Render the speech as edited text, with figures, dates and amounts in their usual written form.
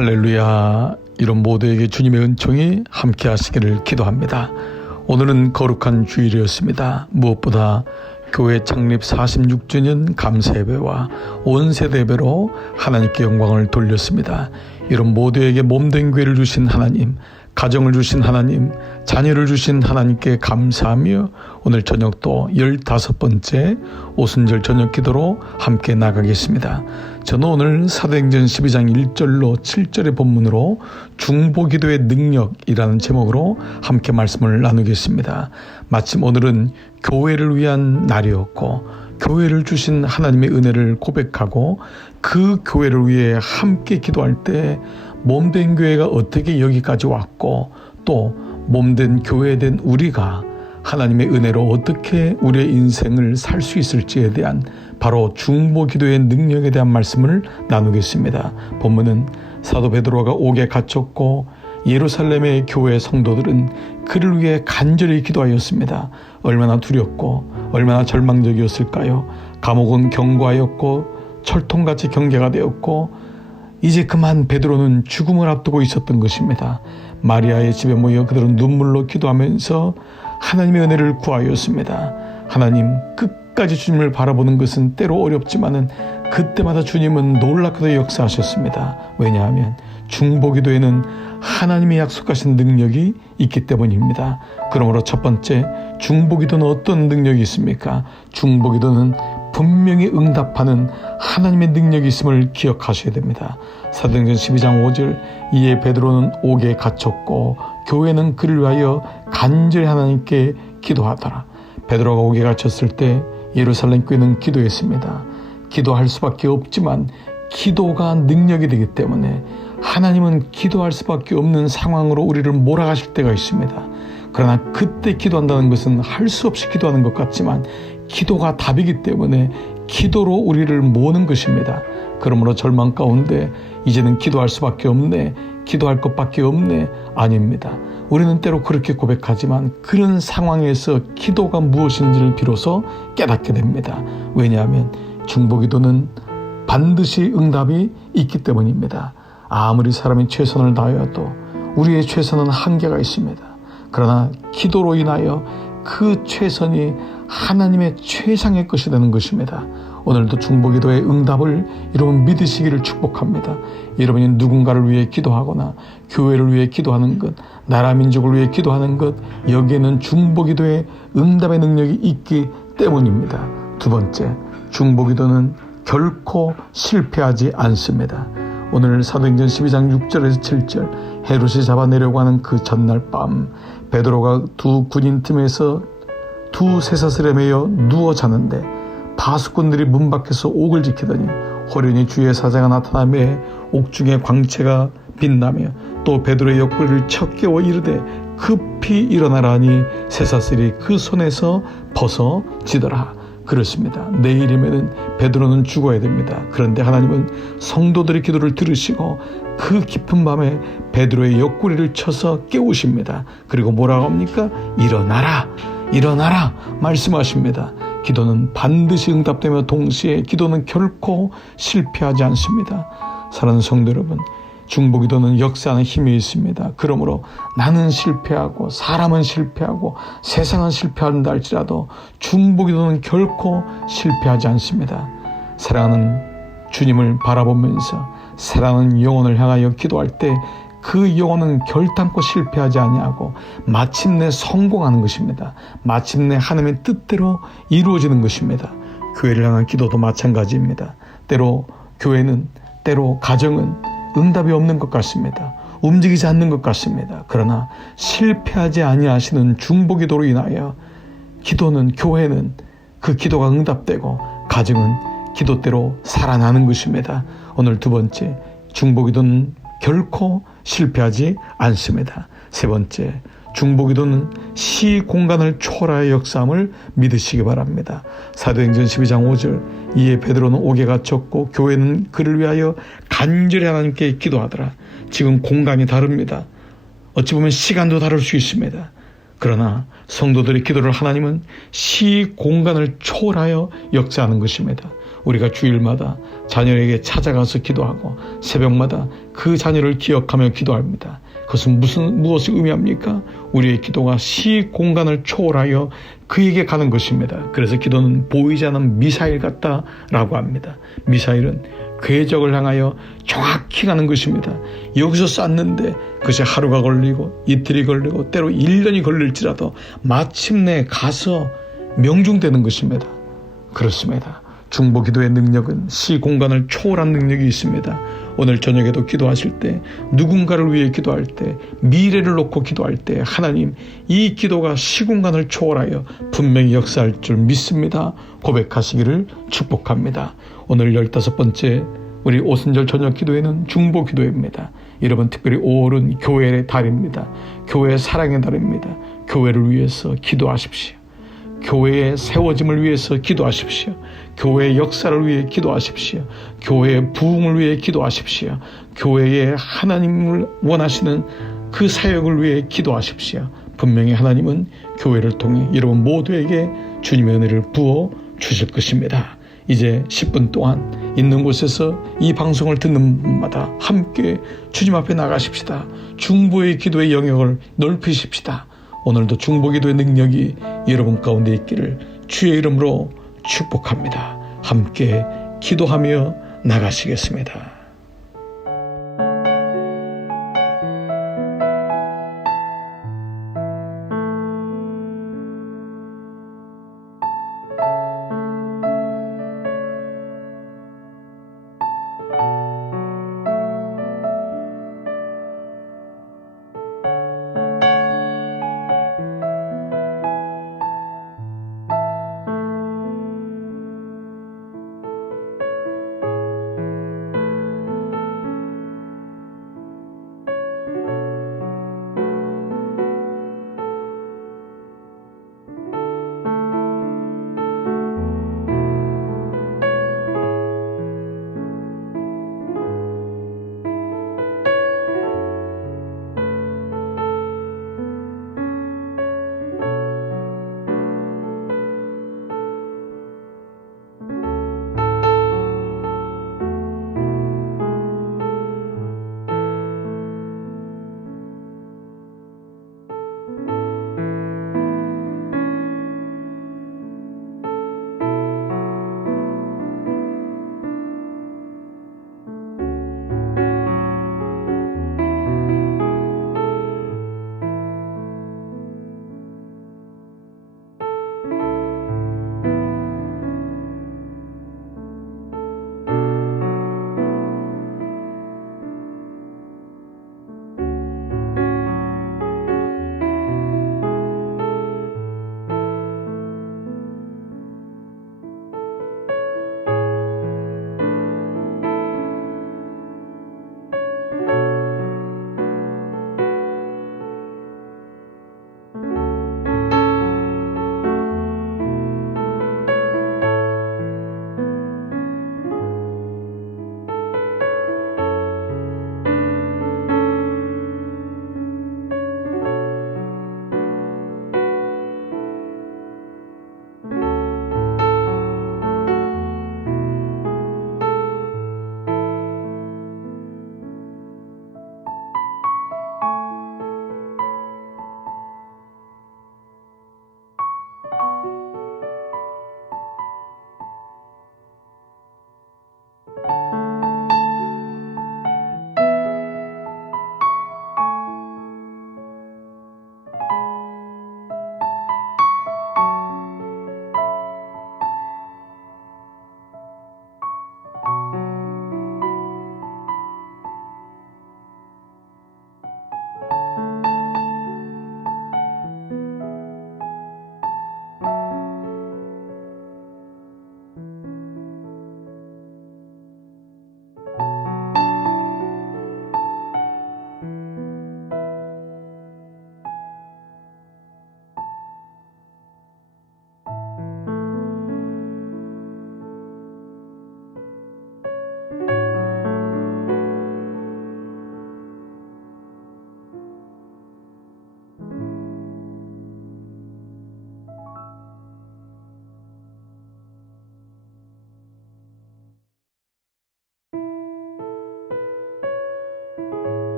할렐루야. 이런 모두에게 주님의 은총이 함께 하시기를 기도합니다. 오늘은 거룩한 주일이었습니다. 무엇보다 교회 창립 46주년 감사예배와 온 세대 예배로 하나님께 영광을 돌렸습니다. 이런 모두에게 몸된 교회를 주신 하나님, 가정을 주신 하나님, 자녀를 주신 하나님께 감사하며 오늘 저녁도 15번째 오순절 저녁 기도로 함께 나가겠습니다. 저는 오늘 사도행전 12장 1절로 7절의 본문으로 중보기도의 능력이라는 제목으로 함께 말씀을 나누겠습니다. 마침 오늘은 교회를 위한 날이었고 교회를 주신 하나님의 은혜를 고백하고 그 교회를 위해 함께 기도할 때 몸된 교회가 어떻게 여기까지 왔고 또 몸된 교회된 우리가 하나님의 은혜로 어떻게 우리의 인생을 살 수 있을지에 대한 바로 중보기도의 능력에 대한 말씀을 나누겠습니다. 본문은 사도 베드로가 옥에 갇혔고 예루살렘의 교회 성도들은 그를 위해 간절히 기도하였습니다. 얼마나 두렵고 얼마나 절망적이었을까요? 감옥은 경고하였고 철통같이 경계가 되었고 이제 그만 베드로는 죽음을 앞두고 있었던 것입니다. 마리아의 집에 모여 그들은 눈물로 기도하면서 하나님의 은혜를 구하였습니다. 하나님, 끝까지 주님을 바라보는 것은 때로 어렵지만은 그때마다 주님은 놀랍게도 역사하셨습니다. 왜냐하면 중보기도에는 하나님이 약속하신 능력이 있기 때문입니다. 그러므로 첫 번째, 중보기도는 어떤 능력이 있습니까? 중보기도는 분명히 응답하는 하나님의 능력이 있음을 기억하셔야 됩니다. 사도행전 12장 5절, 이에 베드로는 옥에 갇혔고 교회는 그를 위하여 간절히 하나님께 기도하더라. 베드로가 옥에 갇혔을 때 예루살렘 교회는 기도했습니다. 기도할 수밖에 없지만 기도가 능력이 되기 때문에 하나님은 기도할 수밖에 없는 상황으로 우리를 몰아가실 때가 있습니다. 그러나 그때 기도한다는 것은 할 수 없이 기도하는 것 같지만 기도가 답이기 때문에 기도로 우리를 모으는 것입니다. 그러므로 절망 가운데 이제는 기도할 수밖에 없네, 기도할 것밖에 없네, 아닙니다. 우리는 때로 그렇게 고백하지만 그런 상황에서 기도가 무엇인지를 비로소 깨닫게 됩니다. 왜냐하면 중보기도는 반드시 응답이 있기 때문입니다. 아무리 사람이 최선을 다하여도 우리의 최선은 한계가 있습니다. 그러나 기도로 인하여 그 최선이 하나님의 최상의 것이 되는 것입니다. 오늘도 중보기도의 응답을 여러분 믿으시기를 축복합니다. 여러분이 누군가를 위해 기도하거나 교회를 위해 기도하는 것, 나라 민족을 위해 기도하는 것, 여기에는 중보기도의 응답의 능력이 있기 때문입니다. 두 번째, 중보기도는 결코 실패하지 않습니다. 오늘 사도행전 12장 6절에서 7절, 헤롯이 잡아내려고 하는 그 전날 밤 베드로가 두 군인 틈에서 두 쇠사슬에 매여 누워 자는데 파수꾼들이 문 밖에서 옥을 지키더니 호련히 주의 사자가 나타나며 옥중에 광채가 빛나며 또 베드로의 옆구리를 쳐 깨워 이르되 급히 일어나라 하니 쇠사슬이 그 손에서 벗어지더라. 그렇습니다. 내일이면은 베드로는 죽어야 됩니다. 그런데 하나님은 성도들의 기도를 들으시고 그 깊은 밤에 베드로의 옆구리를 쳐서 깨우십니다. 그리고 뭐라고 합니까? 일어나라, 일어나라 말씀하십니다. 기도는 반드시 응답되며 동시에 기도는 결코 실패하지 않습니다. 사랑하는 성도 여러분, 중보기도는 역사하는 힘이 있습니다. 그러므로 나는 실패하고 사람은 실패하고 세상은 실패한다 할지라도 중보기도는 결코 실패하지 않습니다. 사랑하는 주님을 바라보면서 사랑하는 영혼을 향하여 기도할 때 그 영혼은 결단코 실패하지 아니하고 마침내 성공하는 것입니다. 마침내 하나님의 뜻대로 이루어지는 것입니다. 교회를 향한 기도도 마찬가지입니다. 때로 교회는, 때로 가정은 응답이 없는 것 같습니다. 움직이지 않는 것 같습니다. 그러나 실패하지 아니하시는 중보기도로 인하여 기도는, 교회는 그 기도가 응답되고 가정은 기도대로 살아나는 것입니다. 오늘 두 번째, 중보기도는 결코 실패하지 않습니다. 세 번째, 중보기도는 시 공간을 초월하여 역사함을 믿으시기 바랍니다. 사도행전 12장 5절, 이에 베드로는 옥에 갇혔고 교회는 그를 위하여 간절히 하나님께 기도하더라. 지금 공간이 다릅니다. 어찌 보면 시간도 다를 수 있습니다. 그러나 성도들의 기도를 하나님은 시 공간을 초월하여 역사하는 것입니다. 우리가 주일마다 자녀에게 찾아가서 기도하고 새벽마다 그 자녀를 기억하며 기도합니다. 그것은 무엇을 의미합니까? 우리의 기도가 시공간을 초월하여 그에게 가는 것입니다. 그래서 기도는 보이지 않는 미사일 같다라고 합니다. 미사일은 궤적을 향하여 정확히 가는 것입니다. 여기서 쐈는데 그것이 하루가 걸리고 이틀이 걸리고 때로 1년이 걸릴지라도 마침내 가서 명중되는 것입니다. 그렇습니다. 중보기도의 능력은 시공간을 초월한 능력이 있습니다. 오늘 저녁에도 기도하실 때, 누군가를 위해 기도할 때, 미래를 놓고 기도할 때 하나님 이 기도가 시공간을 초월하여 분명히 역사할 줄 믿습니다. 고백하시기를 축복합니다. 오늘 15번째 우리 오순절 저녁 기도회는 중보기도입니다. 여러분, 특별히 5월은 교회의 달입니다. 교회의 사랑의 달입니다. 교회를 위해서 기도하십시오. 교회의 세워짐을 위해서 기도하십시오. 교회의 역사를 위해 기도하십시오. 교회의 부흥을 위해 기도하십시오. 교회의 하나님을 원하시는 그 사역을 위해 기도하십시오. 분명히 하나님은 교회를 통해 여러분 모두에게 주님의 은혜를 부어 주실 것입니다. 이제 10분 동안 있는 곳에서 이 방송을 듣는 분마다 함께 주님 앞에 나가십시다. 중보의 기도의 영역을 넓히십시다. 오늘도 중보기도의 능력이 여러분 가운데 있기를 주의 이름으로 축복합니다. 함께 기도하며 나가시겠습니다.